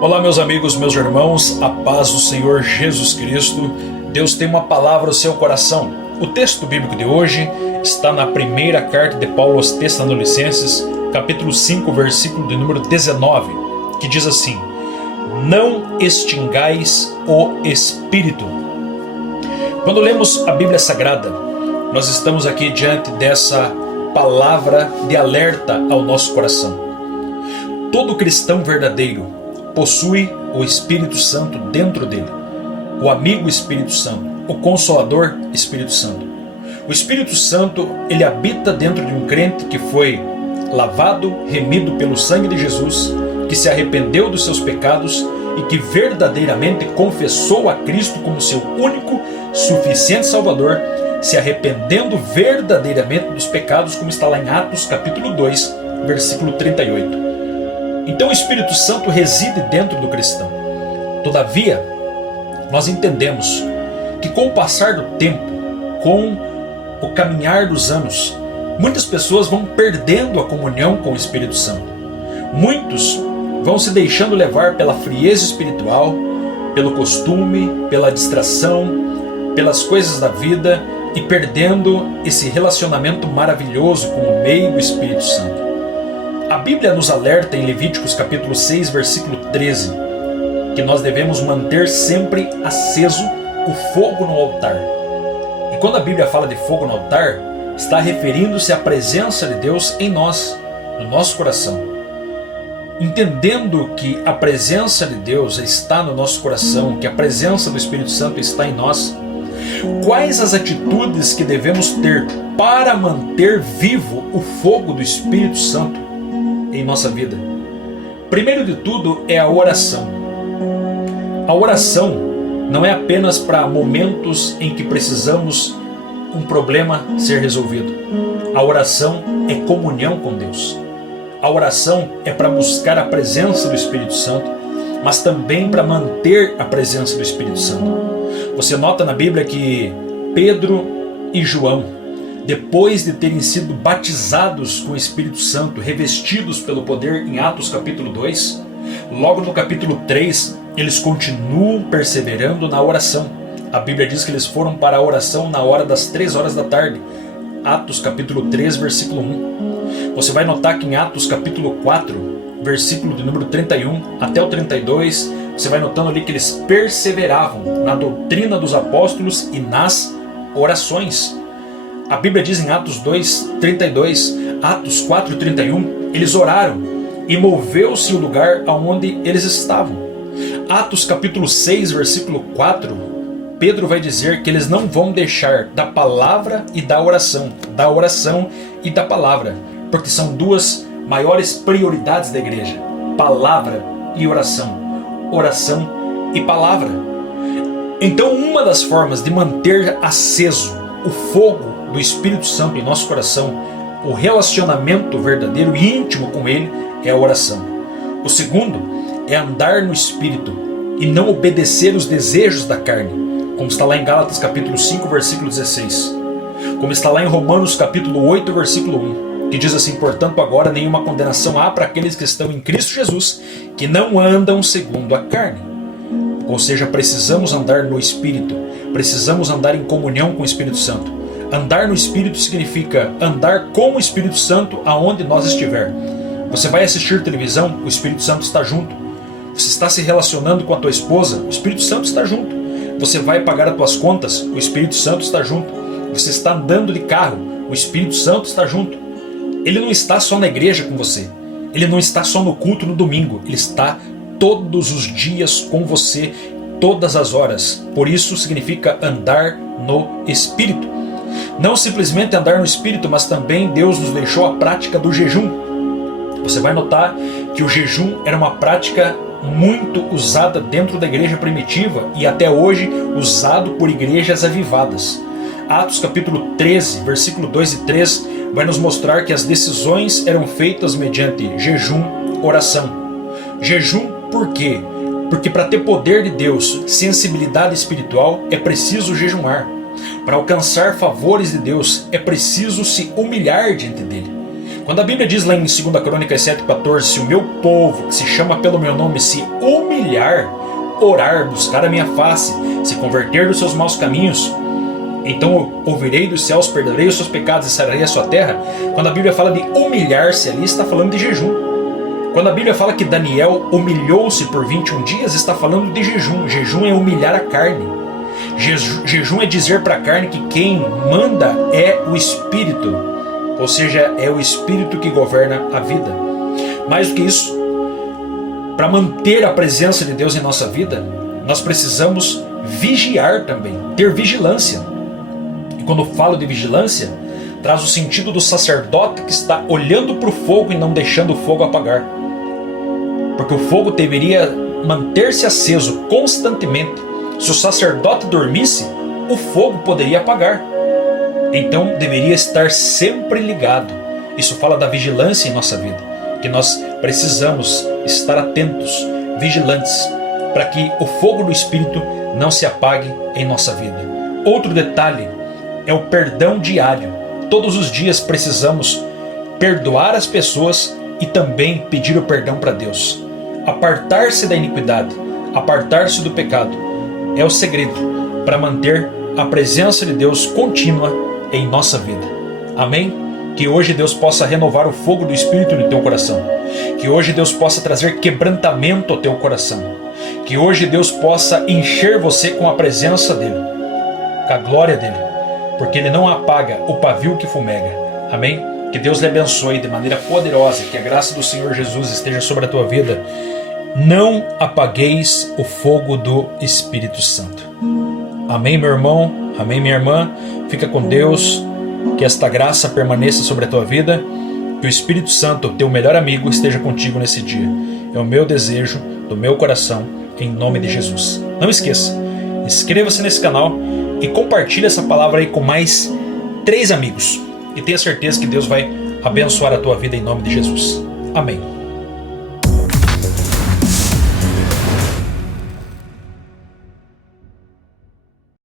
Olá, meus amigos, meus irmãos, a paz do Senhor Jesus Cristo. Deus tem uma palavra no seu coração. O texto bíblico de hoje está na primeira carta de Paulo aos Tessalonicenses, capítulo 5, versículo de número 19, que diz assim: não extingais o Espírito. Quando lemos a Bíblia Sagrada, nós estamos aqui diante dessa palavra de alerta ao nosso coração. Todo cristão verdadeiro possui o Espírito Santo dentro dele, o amigo Espírito Santo, o Consolador Espírito Santo. O Espírito Santo, ele habita dentro de um crente que foi lavado, remido pelo sangue de Jesus, que se arrependeu dos seus pecados e que verdadeiramente confessou a Cristo como seu único, suficiente Salvador, se arrependendo verdadeiramente dos pecados, como está lá em Atos capítulo 2, versículo 38. Então o Espírito Santo reside dentro do cristão. Todavia, nós entendemos que com o passar do tempo, com o caminhar dos anos, muitas pessoas vão perdendo a comunhão com o Espírito Santo. Muitos vão se deixando levar pela frieza espiritual, pelo costume, pela distração, pelas coisas da vida e perdendo esse relacionamento maravilhoso com o meio do Espírito Santo. A Bíblia nos alerta em Levíticos capítulo 6, versículo 13, que nós devemos manter sempre aceso o fogo no altar. E quando a Bíblia fala de fogo no altar, está referindo-se à presença de Deus em nós, no nosso coração. Entendendo que a presença de Deus está no nosso coração, que a presença do Espírito Santo está em nós, quais as atitudes que devemos ter para manter vivo o fogo do Espírito Santo em nossa vida? Primeiro de tudo é a oração. A oração não é apenas para momentos em que precisamos um problema ser resolvido. A oração é comunhão com Deus. A oração é para buscar a presença do Espírito Santo, mas também para manter a presença do Espírito Santo. Você nota na Bíblia que Pedro e João, depois de terem sido batizados com o Espírito Santo, revestidos pelo poder em Atos capítulo 2, logo no capítulo 3, eles continuam perseverando na oração. A Bíblia diz que eles foram para a oração na hora das 3 horas da tarde. Atos capítulo 3, versículo 1. Você vai notar que em Atos capítulo 4, versículo de número 31 até o 32, você vai notando ali que eles perseveravam na doutrina dos apóstolos e nas orações. A Bíblia diz em Atos 2, 32, Atos 4, 31, eles oraram e moveu-se o lugar aonde eles estavam. Atos capítulo 6, versículo 4, Pedro vai dizer que eles não vão deixar da palavra e da oração e da palavra, porque são duas maiores prioridades da igreja: palavra e oração e palavra. Então, uma das formas de manter aceso o fogo do Espírito Santo em nosso coração, o relacionamento verdadeiro e íntimo com Ele, é a oração. O segundo é andar no Espírito e não obedecer os desejos da carne, como está lá em Gálatas capítulo 5, versículo 16, como está lá em Romanos capítulo 8, versículo 1, que diz assim: portanto agora nenhuma condenação há para aqueles que estão em Cristo Jesus, que não andam segundo a carne. Ou seja, precisamos andar no Espírito, precisamos andar em comunhão com o Espírito Santo. Andar no Espírito significa andar com o Espírito Santo aonde nós estiver. Você vai assistir televisão, o Espírito Santo está junto. Você está se relacionando com a tua esposa, o Espírito Santo está junto. Você vai pagar as tuas contas, o Espírito Santo está junto. Você está andando de carro, o Espírito Santo está junto. Ele não está só na igreja com você. Ele não está só no culto no domingo. Ele está todos os dias com você, todas as horas. Por isso significa andar no Espírito. Não simplesmente andar no Espírito, mas também Deus nos deixou a prática do jejum. Você vai notar que o jejum era uma prática muito usada dentro da igreja primitiva e até hoje usado por igrejas avivadas. Atos capítulo 13, versículo 2 e 3 vai nos mostrar que as decisões eram feitas mediante jejum, oração. Jejum por quê? Porque para ter poder de Deus, sensibilidade espiritual, é preciso jejuar. Para alcançar favores de Deus, é preciso se humilhar diante dele. Quando a Bíblia diz lá em 2 Crônicas 7,14, se o meu povo, que se chama pelo meu nome, se humilhar, orar, buscar a minha face, se converter dos seus maus caminhos, então eu ouvirei dos céus, perdoarei os seus pecados e sararei a sua terra. Quando a Bíblia fala de humilhar-se ali, está falando de jejum. Quando a Bíblia fala que Daniel humilhou-se por 21 dias, está falando de jejum. Jejum é humilhar a carne. Jejum é dizer para a carne que quem manda é o Espírito, ou seja, é o Espírito que governa a vida. Mais do que isso, para manter a presença de Deus em nossa vida, nós precisamos vigiar também, ter vigilância. E quando falo de vigilância, traz o sentido do sacerdote que está olhando para o fogo e não deixando o fogo apagar. Porque o fogo deveria manter-se aceso constantemente. Se o sacerdote dormisse, o fogo poderia apagar. Então deveria estar sempre ligado. Isso fala da vigilância em nossa vida, que nós precisamos estar atentos, vigilantes, para que o fogo do Espírito não se apague em nossa vida. Outro detalhe é o perdão diário. Todos os dias precisamos perdoar as pessoas e também pedir o perdão para Deus. Apartar-se da iniquidade, apartar-se do pecado, é o segredo para manter a presença de Deus contínua em nossa vida. Amém? Que hoje Deus possa renovar o fogo do Espírito no teu coração. Que hoje Deus possa trazer quebrantamento ao teu coração. Que hoje Deus possa encher você com a presença dEle, com a glória dEle, porque Ele não apaga o pavio que fumega. Amém? Que Deus lhe abençoe de maneira poderosa, que a graça do Senhor Jesus esteja sobre a tua vida. Não apagueis o fogo do Espírito Santo. Amém, meu irmão? Amém, minha irmã? Fica com Deus. Que esta graça permaneça sobre a tua vida. Que o Espírito Santo, teu melhor amigo, esteja contigo nesse dia. É o meu desejo do meu coração, em nome de Jesus. Não esqueça, inscreva-se nesse canal e compartilhe essa palavra aí com mais 3 amigos. E tenha certeza que Deus vai abençoar a tua vida em nome de Jesus. Amém.